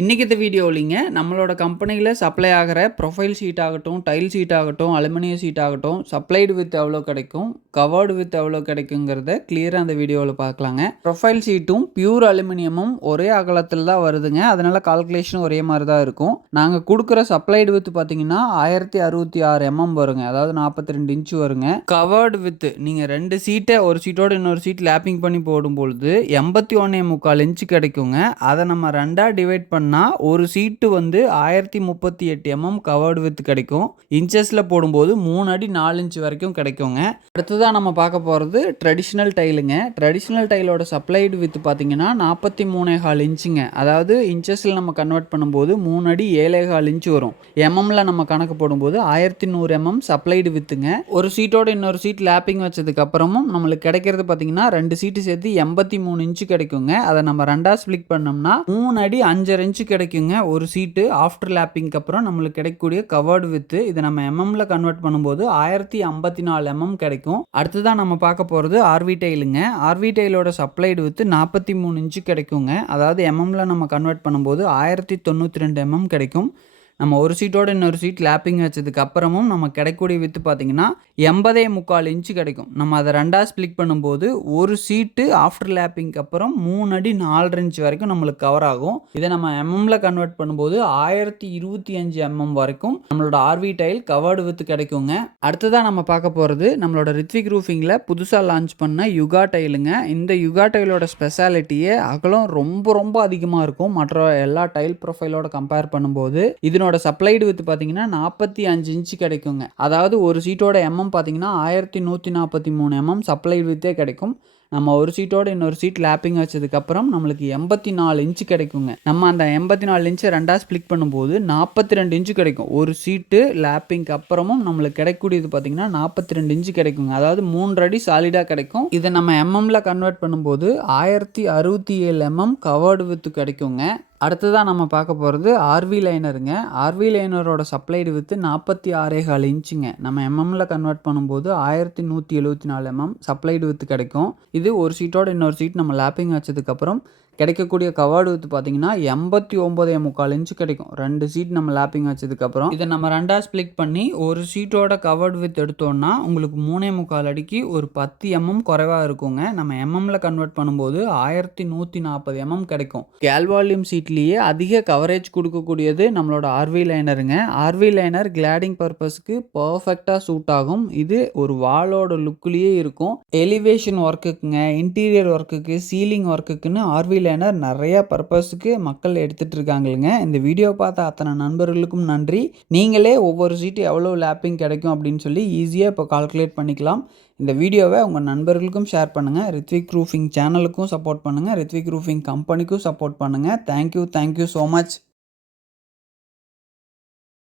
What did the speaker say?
இன்றைக்கி இந்த வீடியோலிங்க நம்மளோட கம்பெனியில் சப்ளை ஆகிற ப்ரொஃபைல் ஷீட் ஆகட்டும் டைல் ஷீட் ஆகட்டும் அலுமினியம் ஷீட் ஆகட்டும் சப்ளைடு வித் எவ்வளோ கிடைக்கும் கவர்டு வித் எவ்வளோ கிடைக்குங்கிறத கிளியராக அந்த வீடியோவில் பார்க்கலாங்க. ப்ரொஃபைல் ஷீட்டும் பியூர் அலுமினியமும் ஒரே அகலத்தில் தான் வருதுங்க. அதனால் கால்குலேஷன் ஒரே மாதிரி தான் இருக்கும். நாங்கள் கொடுக்குற சப்ளைடு வித் பார்த்தீங்கன்னா ஆயிரத்தி அறுபத்தி ஆறு எம்எம் வருங்க. அதாவது நாற்பத்தி ரெண்டு இன்ச் வருங்க. கவர்டு வித் நீங்கள் ரெண்டு சீட்டை ஒரு சீட்டோட இன்னொரு சீட் லேப்பிங் பண்ணி போடும்பொழுது எண்பத்தி ஒன்றே முக்கால் இன்ச்சு கிடைக்குங்க. அதை நம்ம ரெண்டாக டிவைட் பண்ண பண்ணால் ஒரு சீட்டு வந்து ஆயிரத்தி முப்பத்தி எட்டு எம்எம் கவர்டு வித் கிடைக்கும். இன்ச்சஸில் போடும்போது மூணு அடி நாலு இன்ச் வரைக்கும் கிடைக்குங்க. அடுத்ததாக நம்ம பார்க்க போகிறது ட்ரெடிஷ்னல் டைலுங்க ட்ரெடிஷ்னல் டைலோட சப்ளைடு வித் பார்த்தீங்கன்னா நாற்பத்தி மூணே கால் இன்ச்சுங்க. அதாவது இன்ச்சஸில் நம்ம கன்வெர்ட் பண்ணும்போது மூணு அடி ஏழே கால் இன்ச் வரும். எம்எம்ல நம்ம கணக்கு போடும்போது ஆயிரத்தி நூறு எம்எம் சப்ளைடு வித்துங்க ஒரு சீட்டோட இன்னொரு சீட் லேப்பிங் வச்சதுக்கப்புறமும் நம்மளுக்கு கிடைக்கிறது பார்த்தீங்கன்னா ரெண்டு சீட்டு சேர்த்து எண்பத்தி மூணு இன்ச்சு கிடைக்குங்க. அதை நம்ம ரெண்டாக ஸ்ப்ளிக் பண்ணோம்னா மூணு அடி அஞ்சரை இன்ச்சு கிடைக்குங்க. ஒரு சீட்டு ஆஃப்டர் லேப்பிங்க்கு அப்புறம் நம்மளுக்கு கிடைக்கக்கூடிய கவர்டு வித்து இதை நம்ம எம்எம்ல கன்வெர்ட் பண்ணும்போது ஆயிரத்தி ஐம்பத்தி நாலு எம்எம் கிடைக்கும். அடுத்ததான் நம்ம பார்க்க போகிறது ஆர்வி டைலுங்க ஆர்வி டைலோட சப்ளைடு வித்து நாற்பத்தி மூணு இன்ச்சு கிடைக்குங்க. அதாவது எம்எம்ல நம்ம கன்வெர்ட் பண்ணும்போது ஆயிரத்தி தொண்ணூற்றி ரெண்டு எம்எம் கிடைக்கும். நம்ம ஒரு சீட்டோட இன்னொரு சீட் லேப்பிங் வச்சதுக்கு அப்புறமும் நம்ம கிடைக்கக்கூடிய வித்து பார்த்தீங்கன்னா எண்பதே முக்கால் இன்ச்சு கிடைக்கும். நம்ம அதை ரெண்டாக ஸ்ப்ளிக் பண்ணும்போது ஒரு சீட்டு ஆஃப்டர் லேப்பிங்க்கு அப்புறம் மூணு அடி நாலரை இன்ச் வரைக்கும் நம்மளுக்கு கவர் ஆகும். இதை நம்ம எம்எம்ல கன்வெர்ட் பண்ணும்போது ஆயிரத்தி இருபத்தி அஞ்சு எம்எம் வரைக்கும் நம்மளோட ஆர்வி டைல் கவர்டு வித்து கிடைக்குங்க. அடுத்ததாக நம்ம பார்க்க போகிறது நம்மளோட ரித்விக் ரூஃபிங்கில் புதுசாக லான்ச் பண்ண யுகா டைலுங்க இந்த யுகா டைலோட ஸ்பெஷாலிட்டியே அகலம் ரொம்ப ரொம்ப அதிகமாக இருக்கும். மற்ற எல்லா டைல் ப்ரொஃபைலோட கம்பேர் பண்ணும்போது இதனோட சப்ளைடு வித் பார்த்தீங்கன்னா நாற்பத்தி அஞ்சு இன்ச்சு கிடைக்குங்க. அதாவது ஒரு சீட்டோட எம்எம் பார்த்தீங்கன்னா ஆயிரத்தி நூற்றி நாற்பத்தி மூணு எம்எம் சப்ளைடு வித்தே கிடைக்கும். நம்ம ஒரு சீட்டோட இன்னொரு சீட் லேப்பிங் வச்சதுக்கப்புறம் நம்மளுக்கு எண்பத்தி நாலு இன்ச்சு கிடைக்குங்க. நம்ம அந்த எண்பத்தி நாலு இன்ச்சை ரெண்டாக ஸ்ப்ளிக் பண்ணும்போது நாற்பத்தி ரெண்டு இன்ச்சு கிடைக்கும். ஒரு சீட்டு லேப்பிங்க்கு அப்புறமும் நம்மளுக்கு கிடைக்கக்கூடியது பார்த்தீங்கன்னா நாற்பத்தி ரெண்டு இன்ச்சு கிடைக்குங்க. அதாவது மூன்று அடி சாலிடாக கிடைக்கும். இதை நம்ம எம்எம்ல கன்வெர்ட் பண்ணும்போது ஆயிரத்தி அறுபத்தி ஏழு எம்எம் கவர்டு வித்து கிடைக்குங்க. அடுத்ததாக நம்ம பார்க்க போகிறது ஆர்வி லைனருங்க ஆர்வி லைனரோட சப்ளைடு வித்து நாற்பத்தி ஆறே கால் இன்ச்சுங்க. நம்ம எம்எம்ல கன்வெர்ட் பண்ணும்போது ஆயிரத்தி நூற்றி எழுபத்தி நாலு எம்எம் சப்ளைடு வித்து கிடைக்கும். இது ஒரு சீட்டோட இன்னொரு சீட் நம்ம லேப்பிங் வச்சதுக்கப்புறம் கிடைக்கக்கூடிய கவர்டு வித்து பார்த்தீங்கன்னா எண்பத்தி ஒம்பதே முக்கால் இன்ச்சு கிடைக்கும். ரெண்டு சீட் நம்ம லேப்பிங் வச்சதுக்கப்புறம். இதை நம்ம ரெண்டாக ஸ்ப்ளிக் பண்ணி ஒரு சீட்டோட கவர்டு வித் எடுத்தோம்னா உங்களுக்கு மூணே முக்கால் அடிக்கு ஒரு பத்து எம்எம் குறைவாக இருக்குங்க. நம்ம எம்எம்ல கன்வெர்ட் பண்ணும்போது ஆயிரத்தி நூற்றி நாற்பது எம்எம் கிடைக்கும். கேல்வால்யூம் சீட்லேயே அதிக கவரேஜ் கொடுக்கக்கூடியது நம்மளோட ஆர்வி லைனருங்க ஆர்வி லைனர் கிளாடிங் பர்பஸ்க்கு பர்ஃபெக்டாக சூட் ஆகும். இது ஒரு வாலோட லுக்லேயே இருக்கும். எலிவேஷன் ஒர்க்குக்குங்க இன்டீரியர் ஒர்க்குக்கு சீலிங் ஒர்க்குக்குன்னு ஆர்வி லேனர் நிறைய பர்பஸுக்கு மக்கள் எடுத்துகிட்டு இருக்காங்களுங்க இந்த வீடியோ பார்த்த அத்தனை நண்பர்களுக்கும் நன்றி. நீங்களே ஒவ்வொரு சீட்டு எவ்வளோ லேப்பிங் கிடைக்கும் அப்படின்னு சொல்லி ஈஸியாக இப்போ கால்குலேட் பண்ணிக்கலாம். இந்த வீடியோவை உங்கள் நண்பர்களுக்கும் ஷேர் பண்ணுங்கள் ரித்விக் ரூஃபிங் சேனலுக்கும் சப்போர்ட் பண்ணுங்கள் ரித்விக் ரூஃபிங் கம்பெனிக்கும் சப்போர்ட் பண்ணுங்கள் thank you thank you so much